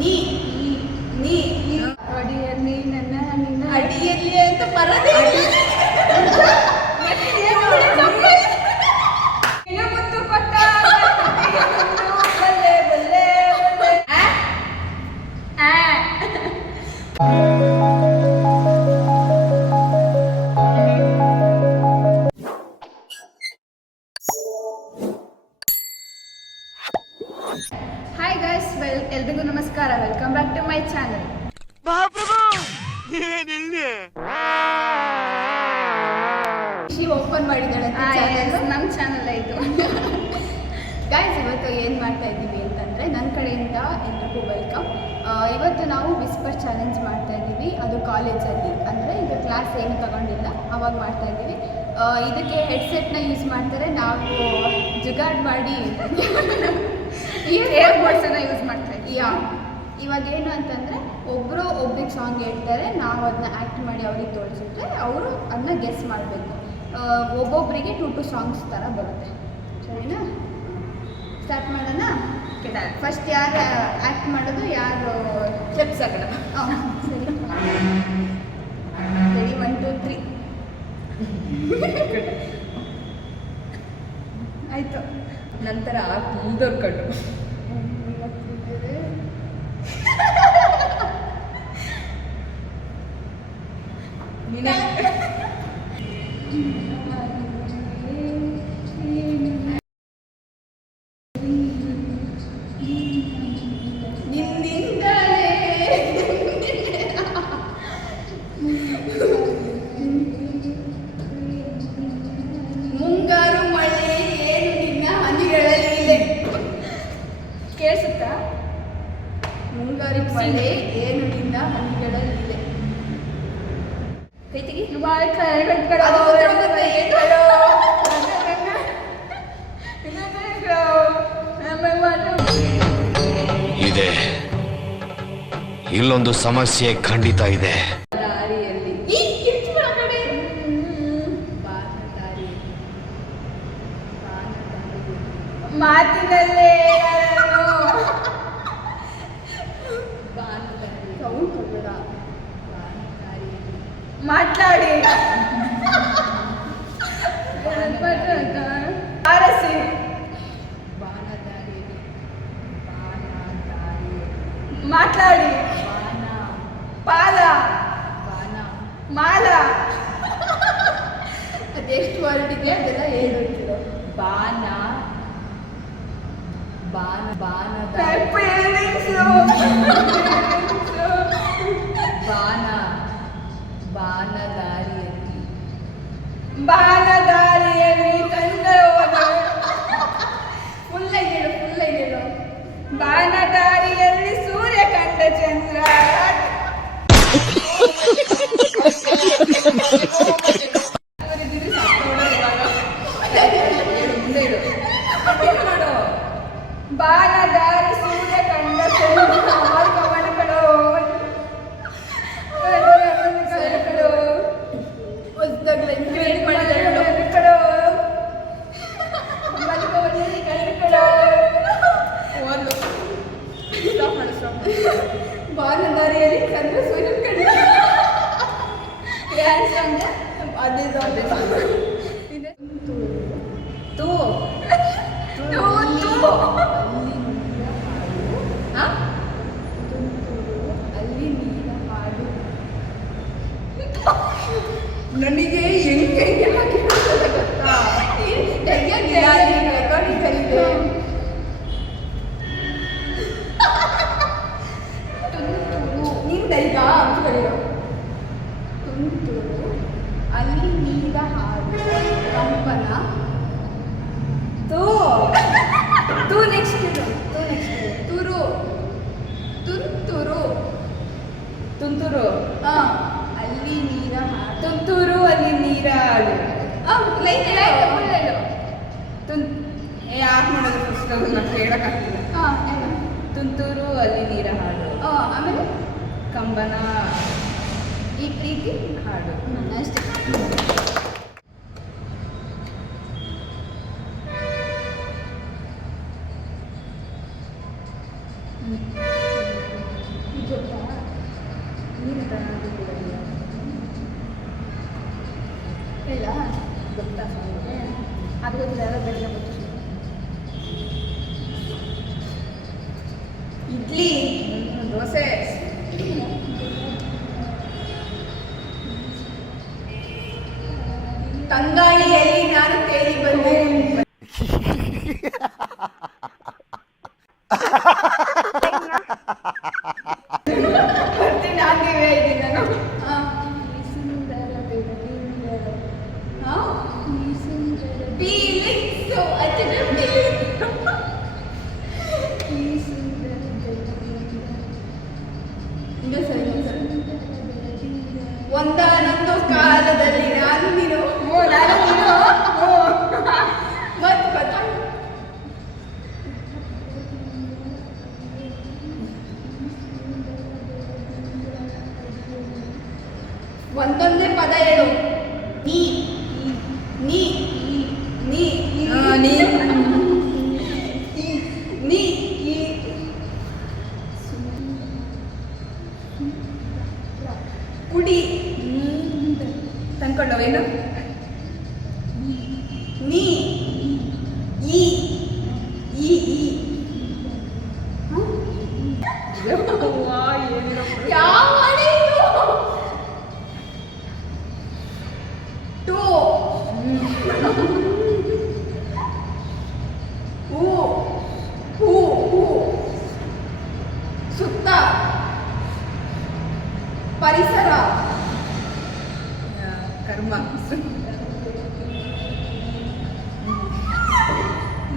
ನೀ ನೀ ಅಡಿಯಲ್ಲಿ ನನ್ನ ನಿನ್ನ ಅಡಿಯಲ್ಲಿ ಅಂತ ಬರದೇ ಮುತ್ತು ಕೊಟ್ಟ ಬಲ್ಲೆ ಬಲ್ಲೆ ಹಾಯ್ ಗೈಸ್, ಎಲ್ರಿಗೂ ನಮಸ್ಕಾರ. Welcome back to my channel. Open ಮಾಡಿದ್ದಾಳೆ ನಮ್ಮ ಚಾನಲ್ ಇದು. ಗೈಸ್, ಇವತ್ತು ಏನು ಮಾಡ್ತಾ ಇದ್ದೀವಿ ಅಂತಂದರೆ ನನ್ನ ಕಡೆಯಿಂದ ಎಲ್ರಿಗೂ ವೆಲ್ಕಮ್. ಇವತ್ತು ನಾವು ವಿಸ್ಪರ್ ಚಾಲೆಂಜ್ ಮಾಡ್ತಾ ಇದ್ದೀವಿ. ಅದು ಕಾಲೇಜಲ್ಲಿ, ಅಂದರೆ ಈಗ ಕ್ಲಾಸ್ ಏನು ತಗೊಂಡಿಲ್ಲ ಅವಾಗ ಮಾಡ್ತಾ ಇದ್ದೀವಿ. ಇದಕ್ಕೆ ಹೆಡ್ಸೆಟ್ನ ಯೂಸ್ ಮಾಡ್ತಾರೆ. ನಾವು ಜುಗಾಡ್ ಮಾಡಿ ಏರ್ಬಡ್ಸನ್ನು ಯೂಸ್ ಮಾಡ್ತಾ ಇದ್ದೀವಿ. ಇವಾಗ ಏನು ಅಂತಂದರೆ ಒಬ್ರಿಗೆ ಸಾಂಗ್ ಹೇಳ್ತಾರೆ, ನಾವು ಅದನ್ನ ಆ್ಯಕ್ಟ್ ಮಾಡಿ ಅವ್ರಿಗೆ ತೋರಿಸಿದ್ರೆ ಅವರು ಅದನ್ನ ಗೆಸ್ ಮಾಡಬೇಕು. ಒಬ್ಬೊಬ್ಬರಿಗೆ 2 ಸಾಂಗ್ಸ್ ಥರ ಬರುತ್ತೆ. ಸರಿನಾ? ಸ್ಟಾರ್ಟ್ ಮಾಡೋಣ. ಫಸ್ಟ್ ಯಾರು ಆ್ಯಕ್ಟ್ ಮಾಡೋದು, ಯಾರು ಸ್ಟೆಪ್ಸ್ ಹಾಕೋಣ. ಸರಿ, ರೆಡಿ 1 2 3 ಆಯಿತು. ನಂತರ ಮುಂದೋರ್ ಕಣ್ಣು. ನೀನೇ ಮುಂಗಾರು ಮಳೆ ಏನು ನಿನ್ನ ಹನಿಗಳಲ್ಲಿ ಕೇಳಿಸುತ್ತಾ? ಮುಂಗಾರು ಮಳೆ ಏನು ನಿನ್ನ ಹನಿಗಳಲ್ಲಿದೆ. ಕೈತಿಗೆ ಇದೆ. ಇಲ್ಲೊಂದು ಸಮಸ್ಯೆ ಖಂಡಿತ ಇದೆ. ದಾರಿಯಲ್ಲಿ ಮಾತಿನಲ್ಲೇ ಮಾತಾಡಿ ಆರಸಿ ಮಾತಾಡಿ ಪಾಲ ಮಾಲ ಅದೆಷ್ಟು ವರ್ಡ್ ಇದೆ ಅದೆಲ್ಲ ಹೇಳುತ್ತಿರೋ. ಬಾನ ಬಾನ ಬಾನದ ಬಾನ ಬಾನದಾರಿಯಲ್ಲಿ ಬಾನದಾರಿಯಲ್ಲಿ ಕಂಡ ಫುಲ್ ಬಾನದಾರಿಯಲ್ಲಿ ಸೂರ್ಯ ಕಂಡ ಚಂದ್ರ ಬಾನದಾರಿ ಸೂರ್ಯ ಕಂಡ ಚಂದ್ರ ಕವನಗಳು ಬಾನದಾರಿಯಲ್ಲಿ ಕಂಡ್ರೆ ಸೂರ್ಯನ ಕಂಡ ಅದೇ ತೂ ಅಲ್ಲಿ ನೀರ ಹಾಡು. ನನಗೆ ಹೆಂಗೆ ಗೊತ್ತಾ? ರೆಕಾರ್ಡಿಂಗ್ ಕಲಿತೆ. ನಿಂದ ಈಗ ಕಲಿಯೋ. ತುಂತುರು ಅಲ್ಲಿ ನೀರ ಹಾಡು ಕಂಪನ. ತೂ ನೆಕ್ಸ್ಟ್ ತುರು ತುಂತುರು ತುಂತುರು ಅಲ್ಲಿ ನೀರ ಹಾಡು. ತುಂತುರು ಅಲ್ಲಿ ನೀರ ಹಾಡು. ಲೈನ್ ಹೇಳು. ಯಾಕೆ ಮಾಡೋದು ಫಸ್ಟ್ ಅದನ್ನ ಕೇಳಕ್ಕಾಗ್ತಿಲ್ಲ. ತುಂತುರು ಅಲ್ಲಿ ನೀರ ಹಾಡು, ಆಮೇಲೆ ಕಂಬನ ಈ ಪ್ರೀತಿ ಹಾಡು. ಅಷ್ಟೇ. ಈಗ ಗೊತ್ತಾ? ನೀನು ತಗೊಂಡಿದ್ದೀರಲ್ಲ ಇಲ್ಲ ಗೊತ್ತಾ ಸಾಂಗ್? ಅದು ಗೊತ್ತಿಲ್ಲ, ಯಾರೋ ಬೆಳಗ್ಗೆ ಗೊತ್ತು. ಇಡ್ಲಿ, ದೋಸೆ, ತಂಗಾಳಿಯಲ್ಲಿ ನಾನು ತೇಲಿ ಬಂದೆ. ನಾನೇ ಇದ್ದೀನಿ ನಾನು. Feelings so attractive. ಒಂದಾನೊಂದು ಕಾಲದಲ್ಲಿ ನಾನು ನೀನು ಮತ್ ಗೊತ್ತಾ? ಒಂದೊಂದೇ ಪದ ಹೇಳು. ನೀ ನೀ ನೀ ನೀ ನೀ ಕುಡಿ ತಂದ್ಕೊಂಡವೇನು? ನೀ ಈ ಈ ಈ ಯಾವ ಮನೆ ಇದು? ಟು ಹೂ ಹೂ ಹೂ ಸುತ್ತ ಪರಿಸರ ಕರ್ಮ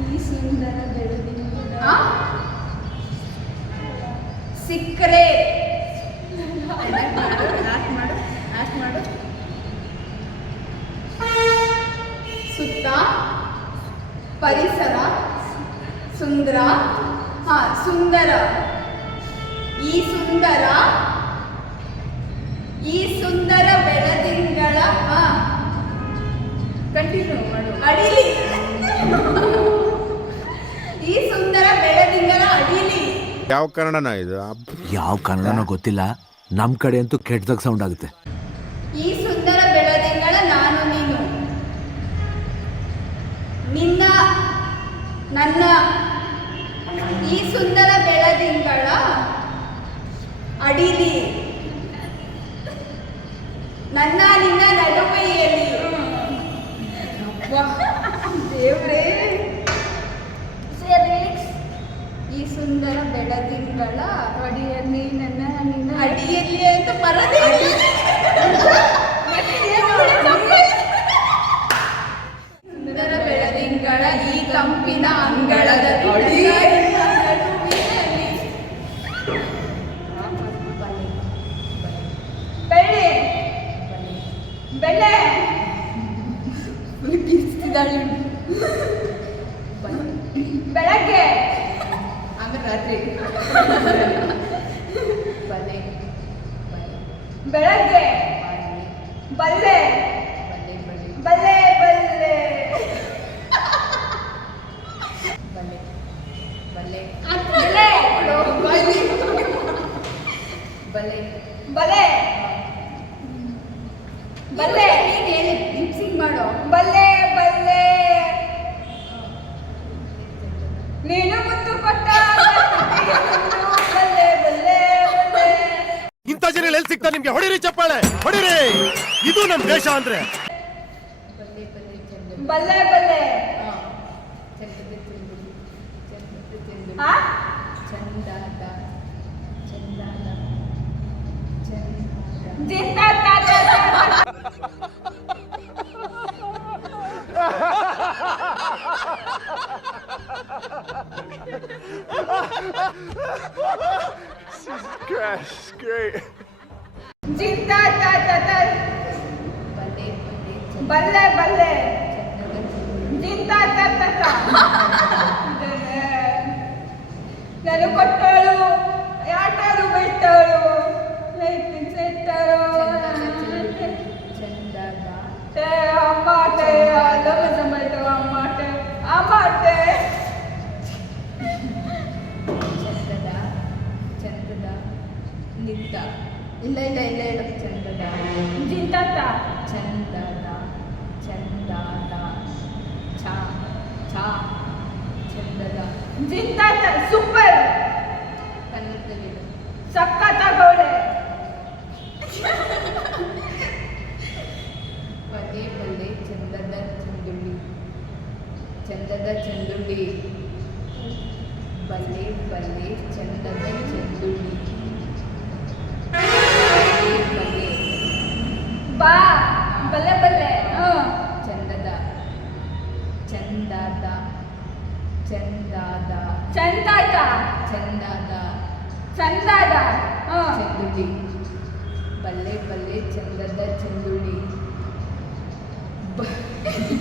ಈ ಸುಂದರ ಬೆಳದಿಂಗಳ ಸಿಕ್ಕರೆ ಮಾಡು ಸುತ್ತ ಪರಿಸರ ಸುಂದರ ಸುಂದರ ಈ ಸುಂದರ ಬೆಳದಿಂಗಳ ಕಂಟಿನ್ಯೂ ಮಾಡು. ಅಡಿಲಿ ಈ ಸುಂದರ ಬೆಳದಿಂಗಳ ಅಡಿಲಿ ಯಾವ ಕನ್ನಡನ ಇದು? ಯಾವ ಕನ್ನಡನೋ ಗೊತ್ತಿಲ್ಲ, ನಮ್ಮ ಕಡೆ ಅಂತೂ ಕೆಟ್ಟದಾಗ ಸೌಂಡ್ ಆಗುತ್ತೆ. ಈ ಸುಂದರ ಬೆಳದಿಂಗಳ ನಾನು ನೀನು ನಿನ್ನ ನನ್ನ ಈ ಸುಂದರ ಬೆಳದಿಂಗಳ ಅಡಿಲಿ ನನ್ನ ನಿನ್ನ ನಡುವೆಯಲ್ಲಿ ದೇವ್ರೇ ಈ ಸುಂದರ ಬೆಳದಿಂಗಳ ಅಡಿಯಲ್ಲಿ ನನ್ನ ನಿನ್ನ ಅಡಿಯಲ್ಲಿ ಅಂತ ಬರದೇ ಸುಂದರ ಬೆಳದಿಂಗಳ ಈ ಕಂಪಿನ ಅಂಗಳದಲ್ಲಿ ಬೆಳೆ ಬೆಳೆ ಕಿರ್ಚಿದಾಳು ಬೆಳಗ್ಗೆ ಆಮೇಲೆ ರಾತ್ರಿ ಬಲೆ ಬೆಳಗ್ಗೆ ಬಲ್ಲೆ ಬಲ್ಲೆ ಬಲ್ಲೆ ಬಲೆ ಬಲ್ಲೆ ಬಲೆ ಬಲೆ ಬಲ್ಲೆ ನೀನು ಹೇಳಿ ಲಿಪ್ಸಿಂಗ್ ಮಾಡೋ ಬಲ್ಲೆ ಬಲ್ಲೆ ನೀನು ಮುತ್ತು ಕೊಟ್ಟ ಬಲ್ಲೆ ಬಲ್ಲೆ ಬಲ್ಲೆ ಇಂಥ ಜನ ಎಲ್ಲಿ ಸಿಗ್ತಾ ನಿಮ್ಗೆ? ಹೊಡಿರಿ ಚಪ್ಪಾಳೆ, ಹೊಡಿರಿ. ಇದು ನಮ್ ದೇಶ ಅಂದ್ರೆ. ಬಲ್ಲೆ ಬಲ್ಲೆ ಆ ಜಿಂದ ತಾತ Great. ಜಿಂದ ತಾತ ಬಲ್ಲೆ ಬಲ್ಲೆ ಜಿಂದ ತಾತ ನಾನು ಕೊಟ್ಟಳು ಆಟರು ಬಿಟ್ಟಳು ಅಮ್ಮಾಟೆ ಲೋಕ ಸಂಬಳಿತ ಅಮ್ಮಾಟೆ ಅಮ್ಮಾಟೆ ಇಲ್ಲ ಇಲ್ಲ ಇಲ್ಲ ಇಲ್ಲ. ಚಂದದ ಜಿಂತಾತ. ಚಂದದ ಚಂದದ ಛ ಛ ಚಂದದ ಜಿಂತಾತ. ಸೂಪರ್. ಕನ್ನಡದಲ್ಲಿ ಸಕ್ಕತ್ತಾಗೌಳೆ. ಬಲ್ಲೆ ಬಲ್ಲೆ ಚಂದದ ಚಂದುಳ್ಳಿ ಚಂದದ ಚಂದುಳ್ಳಿ ಬಲ್ಲೆ ಬಲ್ಲೆ ಚಂದದ ಚಂದುಳ್ಳಿ ಬಲ್ಲೆ ಬಲ್ಲೆ ಬಾ. ಬಲ್ಲೆ ಬಲ್ಲೆ. ಚಂದದ ಚಂದದ ಚಂದದ ಚಂದಾತ. ಚಂದದ ಚಂದಾದ. ಚಂದುಳ್ಳಿ ಬಲ್ಲೆ ಬಲ್ಲೆ ಚಂದದ ಚಂದುಳ್ಳಿ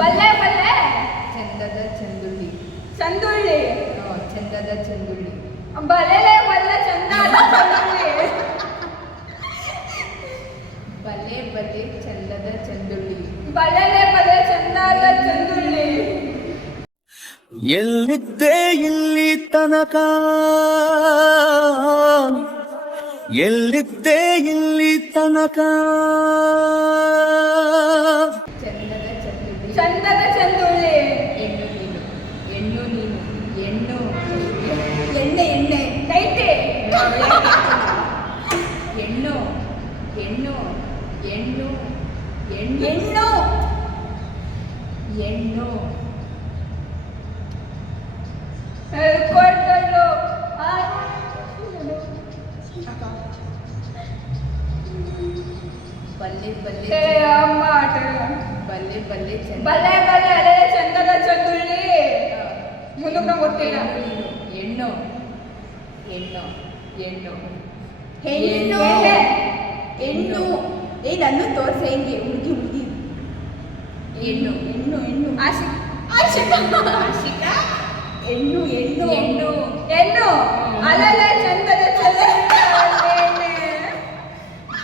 ಬಲ್ಲೆ ಬಲ್ಲೆ ಚಂದದ ಚಂದುಳ್ಳಿ ಚಂದುಳ್ಳಿ. ಚಂದದ ಚಂದುಳ್ಳಿ ಬಲ್ಲೆ ಬಲ್ಲೆ ಚಂದಾದ ಚಂದುಳ್ಳಿ. ಬಲ್ಲೆ ಬಲ್ಲೆ ಚಂದದ ಚಂದುಳ್ಳಿ ಬಲ್ಲೆ ಬಲ್ಲೆ ಚಂದಾದ ಚಂದುಳ್ಳಿ. ಎಲ್ಲಿದ್ದೆ ಇಲ್ಲಿ ತನಕ ಎಲ್ಲಿದ್ದೆ ಇಲ್ಲಿ ತನಕ ಚಂದದ ಚಂದುಳ್ಳಿ ಚಂದದ ಚಂದುಳ್ಳಿ. ಹೆಣ್ಣು ನೀನು ಹೆಣ್ಣು ನೀನು ಹೆಣ್ಣು ಎಣ್ಣೆ ಎಣ್ಣೆ. ನೈಟಿ. ಹೆಣ್ಣು ಹೆಣ್ಣು ಹೆಣ್ಣು ಹೆಣ್ಣು ಹೆಣ್ಣು. ಹೆಣ್ಣು ಕೊಟ್ಟಳು. ಬಲ್ಲೆ ಬಲ್ಲೆ ಅಮ್ಮ ಆಟ. ಬಲ್ಲೆ ಬಲ್ಲೆ ಚಂದ ಬಲ್ಲೆ ಬಲ್ಲೆ ಅಲೆ ಚಂದದ ಚಂದುಳ್ಳಿ. ಮುಂದಕ್ಕೆ ನಂಗೆ ಗೊತ್ತಿಲ್ಲ. ಹೆಣ್ಣು ಹೆಣ್ಣು ಹೆಣ್ಣು ಹೆಣ್ಣು. ಹೆಣ್ಣು. ಏ ನನ್ನ ತೋರ್ಸೆ ಹೆಂಗೆ ಹುಡುಗಿ ಹುಡುಗಿ. ಹೆಣ್ಣು ಹೆಣ್ಣು ಹೆಣ್ಣು. ಆಶಿಕ್ ಆಶಿಕಾ. ಆಶಿಕಾ ಹೆಣ್ಣು ಹೆಣ್ಣು ಹೆಣ್ಣು ಹೆಣ್ಣು. ಅಲ್ಲಲ್ಲ ಚಂದದ ಚಂದದ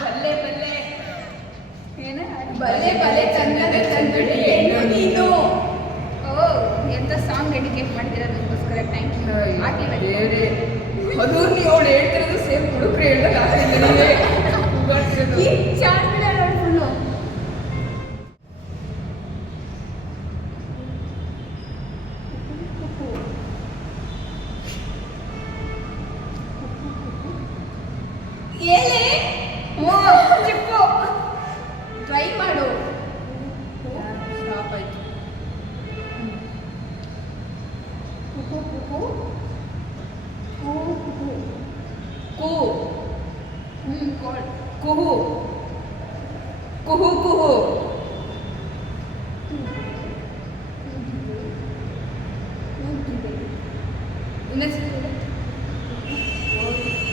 ಬಲ್ಲೆ ಬಲ್ಲೆ ಏನ. ಬಲ್ಲೆ ಬಲ್ಲೆ ಚಂದದ ಚಂದುಳ್ಳಿ ಹೆಣ್ಣು ನೀನು ಓ ಎಂತ ಸಾಂಗ್ ಡೆಡಿಕೇಟ್ ಮಾಡಿದಿರ ನನಗೋಸ್ಕರ. Thank you. ಹಾಕಿ ದೇವ್ರೆ ಅದು ನೀವು ಅವಳು ಹೇಳ್ತಿರೋದು ಸೇಮ್ ಹುಡುಗರು ಹೇಳೋಕ್ಕಾಗಲ್ಲ ಈ ಚಾರ್ಮಿನ ನೋಡ್ಕೊಂಡು ಏನೇ. ಓ ಚಿಪ್ಪು. ಟ್ರೈ ಮಾಡು. ಸ್ಟಾಪ್ ಆಯ್ತು ಕುಹು ಕುಹು ಕುಹು ಕುಹು. ಕು ಕೋಲ್. ಕುಹು ಕುಹು ಕುಹು ಇನ್ನೊಂದ್ಸತಿ ಹೇಳು.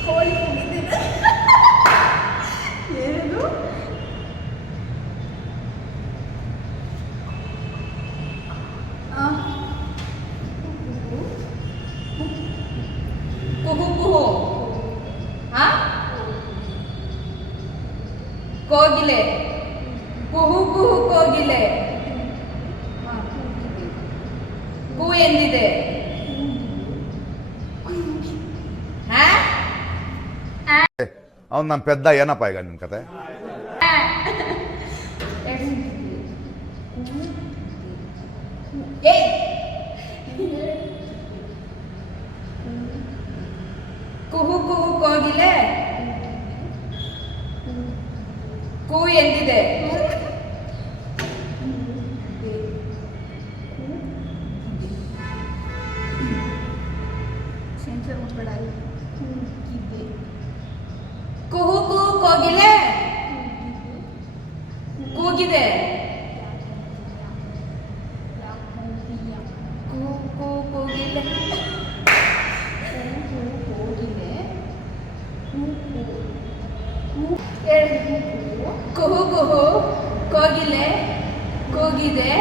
ಕೋಳಿ ಕೂಗಿದ್ದಿದೆ. ಏನದು. ಕುಹು ಕುಹು ಹಾ ಕೋಗಿಲೆ ಕುಹು ಕುಹು ಕೋಗಿಲೆ ಕು ಎಂದಿದೆ ಹಾ ಅವ್ನು ನಮ್ಮ ಪೆದ್ದ ಏನಪ್ಪ ಈಗ ನಿಮ್ಮ ಕತೆ ಏಯ್. ಕುಹು ಕುಹು ಕೋಗಿಲೆ ಕು ಎಂದಿದೆ ಸೆನ್ಸರ್ ಮುಟ್ಬೇಡ. ಕೂಗಿದೆ. ಕುಹು ಕುಹು ಕೋಗಿಲೆ ಕೂಗಿದೆ ಕುಹು ಕುಹು ಕೋಗಿಲೆ ಕುಹು ಕುಹು ಕೋಗಿಲೆ ಕೂಗಿದೆ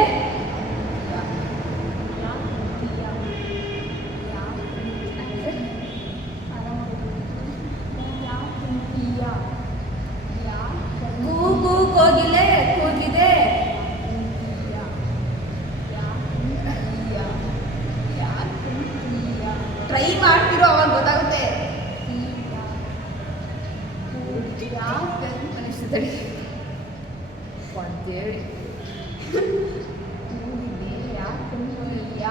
ಕುಹು ಕುಹು ಕೋಗಿಲೆ ಕೂಗಿದೆ ಟ್ರೈ ಮಾಡ್ತಿರೋ ಅವಾಗ ಗೊತ್ತಾಗುತ್ತೆ. ಅನಿಸ್ತದೆ ದೇವಿ ಯಾಕಂತೀಯ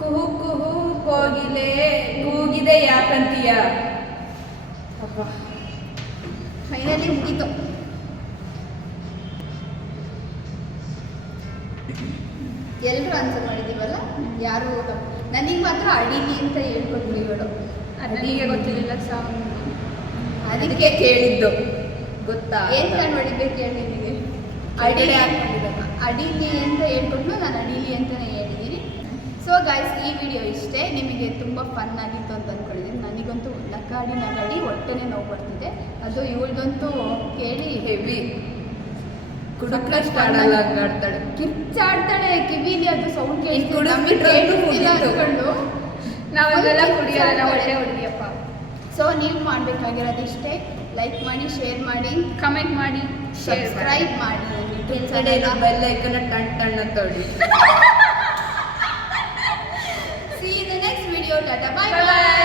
ಕುಹು ಕುಹು ಕೋಗಿಲೆ ಕೂಗಿದೆ ಯಾಕಂತೀಯ ಅಪ್ಪ ಫೈನಲಿ ಮುಗೀತು. ಎಲ್ಲರೂ ಆನ್ಸರ್ ಮಾಡಿದ್ದೀವಲ್ಲ, ಯಾರು ನನಗೆ ಮಾತ್ರ ಅಡಿಲಿ ಅಂತ ಹೇಳ್ಕೊಟ್ರು ಇವಳು. ನನಗೆ ಗೊತ್ತಿರಲಿಲ್ಲ ಸಾಂಗ್ ಅದಕ್ಕೆ ಕೇಳಿದ್ದು ಗೊತ್ತಾ ಏನು ನಾನು ಹೊಡಿಬೇಕು ಹೇಳಿ ನಿನಗೆ? ಅಡಿಲಿ ಹಾಕೊಂಡಿದ್ದೆ. ಅಡಿಲಿ ಅಂತ ಹೇಳ್ಕೊಟ್ಲು, ನಾನು ಅಡಿಲಿ ಅಂತಲೇ ಹೇಳಿದ್ದೀನಿ. ಸೊ ಗಾಯ್ಸ್, ಈ ವಿಡಿಯೋ ಇಷ್ಟೇ. ನಿಮಗೆ ತುಂಬ ಫನ್ ಆಗಿತ್ತು ಅಂತ ಅಂದ್ಕೊಂಡಿದ್ದೀನಿ. ನನಗಂತೂ ನಗಾಡಿ ಹೊಟ್ಟೆನೇ ನೋವು ಬರ್ತಿದೆ. ಅದು ಇವಳಿಗಂತೂ ಕೇಳಿ ಹೆವಿ ಕುಡುಕ್ಲಷ್ಟು ಆಡಲ್ಲ ಆಡ್ತಾಳೆ ಕಿಚ್ಚಾಡ್ತಾಳೆ. ಕಿವಿಲಿ ಅದು ಸೌಂಡ್ ಕುಡಿದ್ಬಿಟ್ರೆ ಅಂತೂ ಮುಗೀತು. ಅಂದ್ಕೊಂಡು ನಾವೆಲ್ಲ ಕುಡಿಯೋಲ್ಲ, ನಾವು ಒಳ್ಳೆ ಹುಡುಗಿಯಪ್ಪ. ಸೊ ನೀವು ಮಾಡಬೇಕಾಗಿರೋದು ಇಷ್ಟೇ, ಲೈಕ್ ಮಾಡಿ, ಶೇರ್ ಮಾಡಿ, ಕಮೆಂಟ್ ಮಾಡಿ, ಸಬ್ಸ್ಕ್ರೈಬ್ ಮಾಡಿ. ಕೆಳಗಡೆ ಇರೋ ಬೆಲ್ ಐಕನ್ ಟಣ್ ಅಂತ ಹೊಡಿ. See you in the next video. Tata, bye Bye bye.